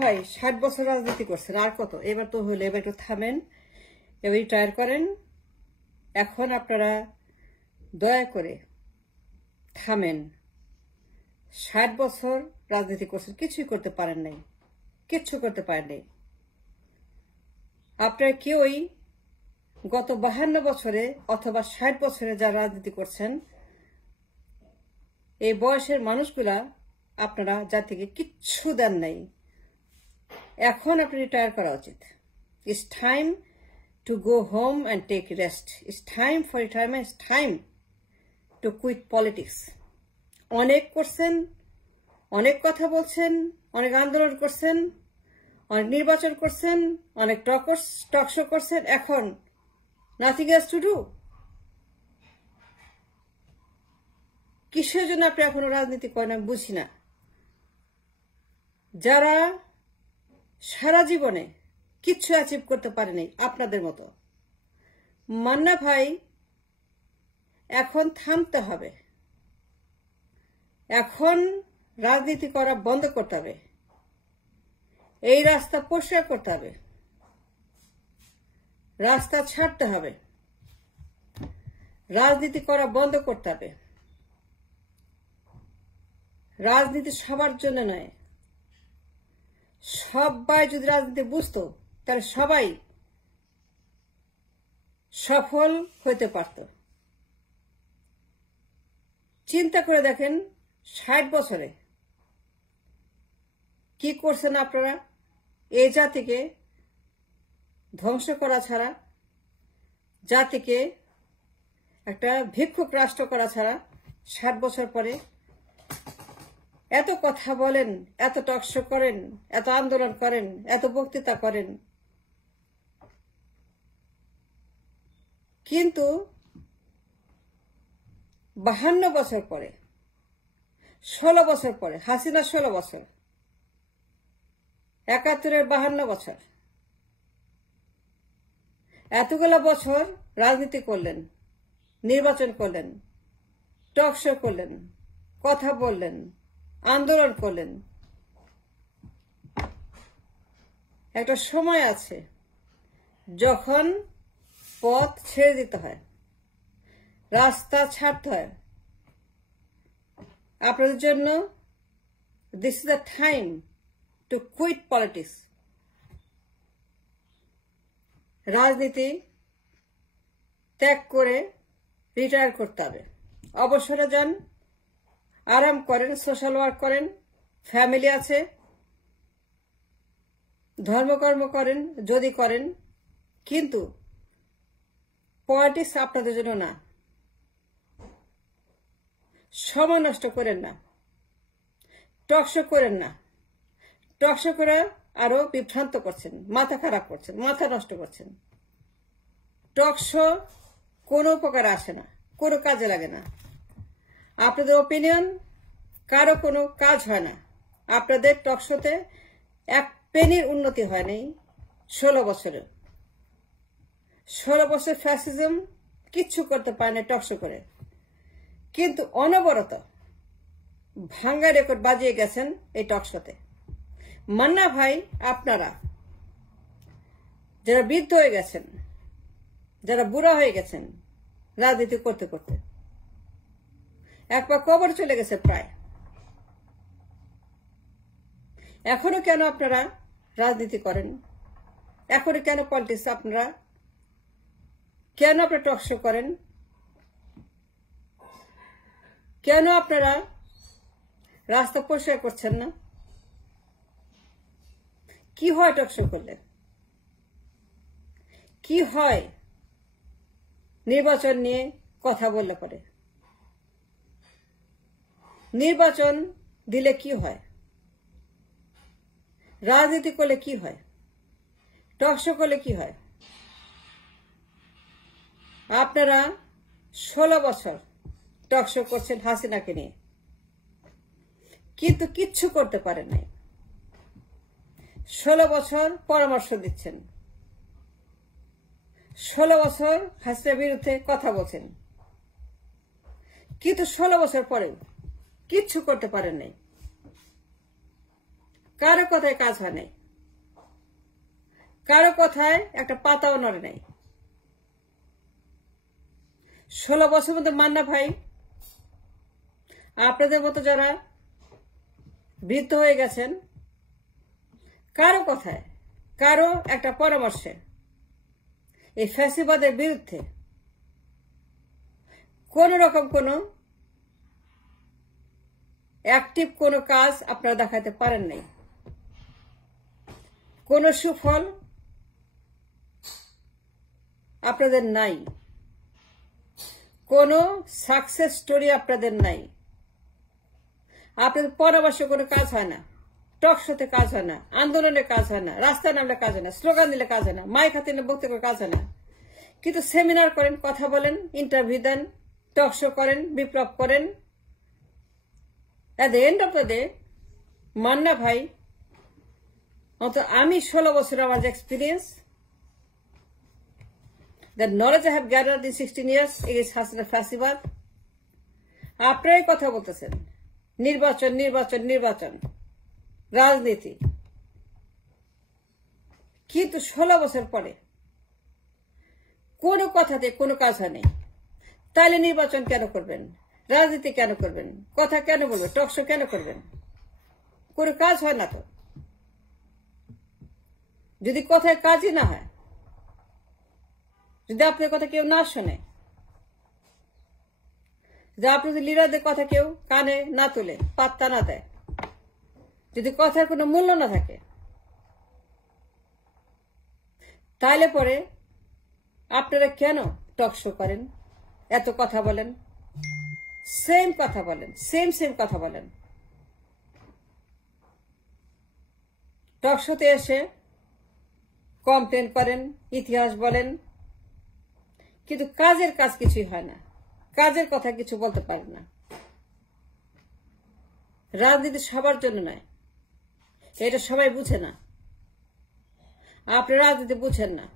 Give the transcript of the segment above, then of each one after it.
ভাই 60 বছর রাজনীতি করছেন, আর কত? এবার তো হলো, এবার একটু থামেন, এবার রিটায়ার করেন। এখন আপনারা দয়া করে থামেন। 60 বছর রাজনীতি করছেন, কিছুই করতে পারেন নাই, কিচ্ছু করতে পারেন নাই। আপনারা কেউই গত 52 বছরে অথবা 60 বছরে যারা রাজনীতি করছেন, এই বয়সের মানুষগুলা আপনারা জাতিকে কিচ্ছু দেন নাই। এখন আপনি রিটায়ার করা উচিত। It's time to go home and take rest. It's time for retirement. It's time to quit politics. অনেক করছেন, অনেক কথা বলছেন, অনেক আন্দোলন করছেন, অনেক নির্বাচন করছেন, অনেক টক শো করছেন। এখন nothing else to do. কিসের জন্য আপনি এখনো রাজনীতি করেন আমি বুঝি না। যারা সারা জীবনে কিচ্ছু অ্যাচিভ করতে পারেনি আপনাদের মতো, মান্না ভাই এখন থামতে হবে। এখন রাজনীতি করা বন্ধ করতে হবে, এই রাস্তা পরিষ্কার করতে হবে, রাস্তা ছাড়তে হবে, রাজনীতি করা বন্ধ করতে হবে। রাজনীতি সবার জন্য নয়। সবাই যদি রাজনীতি বুঝতো তাহলে সবাই সফল হতে পারত। চিন্তা করে দেখেন 60 বছরে কি করছেন আপনারা? এই জাতিকে ধ্বংস করা ছাড়া, জাতিকে একটা ভিক্ষুক রাষ্ট্র করা ছাড়া 60 বছর পরে এত কথা বলেন, এত টক শো করেন, এত আন্দোলন করেন, এত বক্তৃতা করেন, কিন্তু 52 বছর পরে, 16 বছর পরে, হাসিনা 16 বছর, 71-এর 52 বছর, এতগুলো বছর রাজনীতি করলেন, নির্বাচন করলেন, টক শো করলেন, কথা বললেন, আন্দোলন করলেন। একটা সময় আছে যখন পথ ছেড়ে দিতে হয়, রাস্তা ছাড়তে হয়। আপনাদের জন্য this is the time to quit politics. রাজনীতি ত্যাগ করে রিটায়ার করতে হবে, অবসরে যান, আরাম করেন, সোশ্যাল ওয়ার্ক করেন, ফ্যামিলি আছে, ধর্মকর্ম করেন যদি করেন, কিন্তু পলিটিক্স আপনাদের জন্য না। সময় নষ্ট করেন না, টকশো করেন না। টকশো করে আরো বিভ্রান্ত করছেন, মাথা খারাপ করছেন, মাথা নষ্ট করছেন। টকশো কোনো উপকারে আসে না, কোনো কাজে লাগে না। আপনাদের ওপিনিয়ন কারো কোনো কাজ হয় না। আপনাদের টকশোতে এক পেনির উন্নতি হয়নি 16 বছরে। 16 বছর ফ্যাসিজম কিচ্ছু করতে পারে না টকশো করে, কিন্তু অনবরত ভাঙ্গা রেকর্ড বাজিয়ে গেছেন এই টকশোতে। মান্না ভাই, আপনারা যারা বৃদ্ধ হয়ে গেছেন, যারা বুড়া হয়ে গেছেন রাজনীতি করতে করতে, একবার কবর চলে গেছে প্রায়, এখনো কেন আপনারা রাজনীতি করেন? এখনো কেন পলিটিক্স আপনারা, কেন আপনারা টকশো করেন? কেন আপনারা রাস্তা পরিষ্কার করছেন না? কি হয় টকশো করলে? কি হয় নির্বাচন নিয়ে কথা বললে পরে? নির্বাচন দিলে কি হয়? রাজনীতি করলে কি হয়? টকশো করলে কি হয়? আপনারা 16 বছর টকশো করছেন হাসিনাকে নিয়ে, কিন্তু কিচ্ছু করতে পারেন নাই। 16 বছর পরামর্শ দিচ্ছেন, 16 বছর হাসিনার বিরুদ্ধে কথা বলছেন, কিন্তু 16 বছর পরেও কিচ্ছু করতে পারেন নাই। কারো কথায় কাজ হয় নাই, কারো কথায় একটা পাতাও নড়ে নাই। 16 বছর মধ্যে মান্না ভাই আপনাদের মতো যারা বৃদ্ধ হয়ে গেছেন, কারো কথায়, কারো একটা পরামর্শে এই ফ্যাসিবাদের বিরুদ্ধে কোন রকম কোনো অ্যাক্টিভ কোনো কাজ আপনারা দেখাতে পারেন নাই। কোনো সুফল আপনাদের নাই, কোনো সাকসেস স্টোরি আপনাদের নাই। আপনাদের পরামর্শে কোনো কাজ হয় না, টক শোতে কাজ হয় না, আন্দোলনে কাজ হয় না, রাস্তায় নামলে কাজ হয় না, স্লোগান দিলে কাজ হয় না, মাইক হাতে বক্তব্য কাজ হয় না। কিন্তু সেমিনার করেন, কথা বলেন, ইন্টারভিউ দেন, টক শো করেন, বিপ্লব করেন। At the end of the day Manna ভাই, অন্তত আমি 16 বছর আমার যে experience, the knowledge I have gathered in 16 years against Hasina Fasibaদ, আপনারাই কথা বলতেছেন নির্বাচন নির্বাচন নির্বাচন রাজনীতি, কিন্তু 16 বছর পরে কোনো কথাতে কোনো কাজ হয় নাই। তাহলে নির্বাচন কেন করবেন, রাজনীতি কেন করবেন, কথা কেন বলবেন, টকশো কেন করবেন? কোনো কাজ হয় না তো। যদি কথায় কাজই না হয়, যদি আপনার কথা কেউ না শোনে, যদি আপনাদের লিডারদের কথা কেউ কানে না তোলে, পাত্তা না দেয়, যদি কথার কোনো মূল্য না থাকে, তাহলে পরে আপনারা কেন টক শো করেন, এত কথা বলেন, সেম কথা বলেন, সেম কথা বলেন। টক শোতে এসে কমপ্লেন করেন, ইতিহাস বলেন, কিন্তু কাজের কাজ কিছুই হয় না, কাজের কথা কিছু বলতে পারেন না। রাজনীতি সবার জন্য নয়, এটা সবাই বুঝে না। আপনি রাজনীতি বুঝেন না,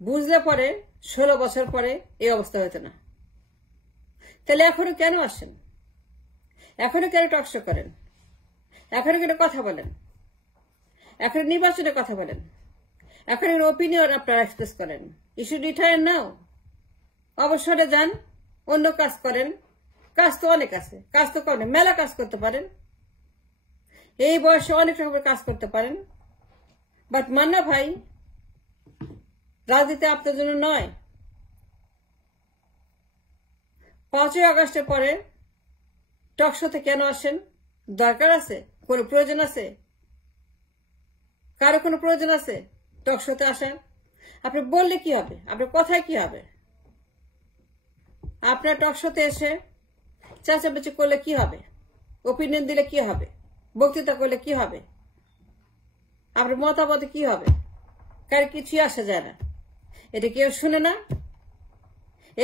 বুঝলে পরে 16 বছর পরে এই অবস্থা হতো না। তাহলে এখনো কেন আসেন, এখনো কেন টকশো করেন, এখনো কেন কথা বলেন, এখন নির্বাচনের কথা বলেন, এখন ওপিনিয়ন আপনারা এক্সপ্রেস করেন। ইস্যু রিটায়ার নাও, অবসরে যান, অন্য কাজ করেন। কাজ তো অনেক আছে, কাজ তো করেন, মেলা কাজ করতে পারেন, এই বয়সে অনেক রকমের কাজ করতে পারেন। বাট মান্না ভাই, রাজনীতি আপনার জন্য নয়। 5ই আগস্টের পরে টকশোতে কেন আসেন? দরকার আছে? কোনো প্রয়োজন আছে? কারো কোনো প্রয়োজন আছে টকশোতে আসেন? আপনি বললে কি হবে, আপনার কথায় কি হবে? আপনার টকশোতে এসে চেঁচামেচি করলে কি হবে, ওপিনিয়ন দিলে কি হবে, বক্তৃতা করলে কি হবে, আপনার মতামতে কি হবে? কার কিছুই আসা যায় না, এটা কেউ শুনে না।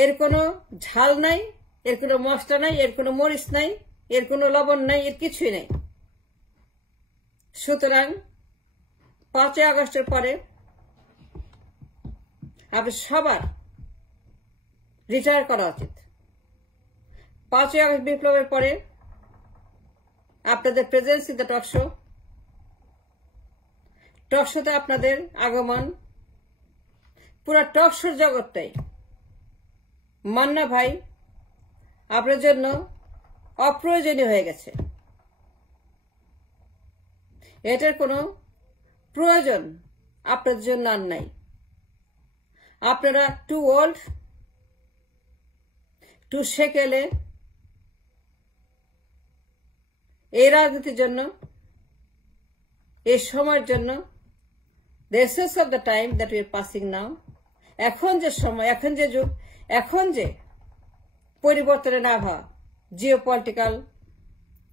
এর কোনো ঝাল নাই, এর কোনো মশলা নাই, এর কোনো মরিচ নাই, এর কোনো লবণ নাই, এর কিছুই নেই। সুতরাং 5ই আগস্টের পরে আপনি সবার রিটায়ার করা উচিত। 5ই আগস্ট বিপ্লবের পরে আপনাদের প্রেজেন্স ইন দ্য টকশো, টকশোতে আপনাদের আগমন, পুরো টকশোর জগৎটাই মান্না ভাই আপনার জন্য অপ্রয়োজনীয় হয়ে গেছে। এটার কোনো প্রয়োজন আপনার জন্য আর নাই। আপনারা টু ওল্ড টু সেকেলে এই রাজনীতির জন্য, এই সময়ের জন্য। the essence of the time that we are passing now, এখন যে সময়, এখন যে যুগ, এখন যে পরিবর্তনের আবহাওয়া, geopolitical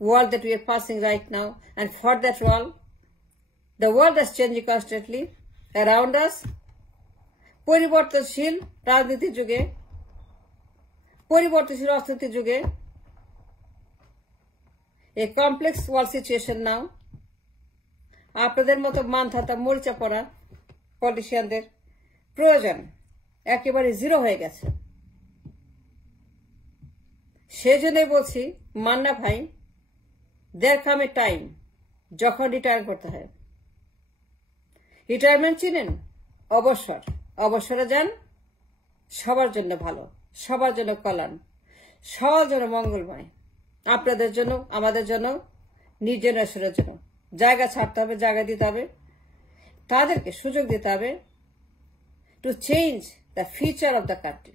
world that we are passing right now, and for that world, the world is changing constantly around us. পরিবর্তনশীল রাজনীতির যুগে, পরিবর্তনশীল অর্থনীতির যুগে, a complex world situation now, আপনাদের মতো মানধাতা মরিচা পড়া পলিটিশিয়ানদের প্রয়োজন একেবারে জিরো হয়ে গেছে। সেজন্যই বলছি মান্না ভাই, there come a time যখন রিটায়ার করতে হয়। রিটায়ারমেন্ট চিনেন? অবসরে যান, সবার জন্য ভালো, সবার জন্য কল্যাণ, সবার জন্য মঙ্গলময়, আপনাদের জন্য, আমাদের জন্য, নিজ জেনারেশনের জন্য। জায়গা ছাড়তে হবে, জায়গা দিতে হবে, তাদেরকে সুযোগ দিতে হবে to change the future of the country.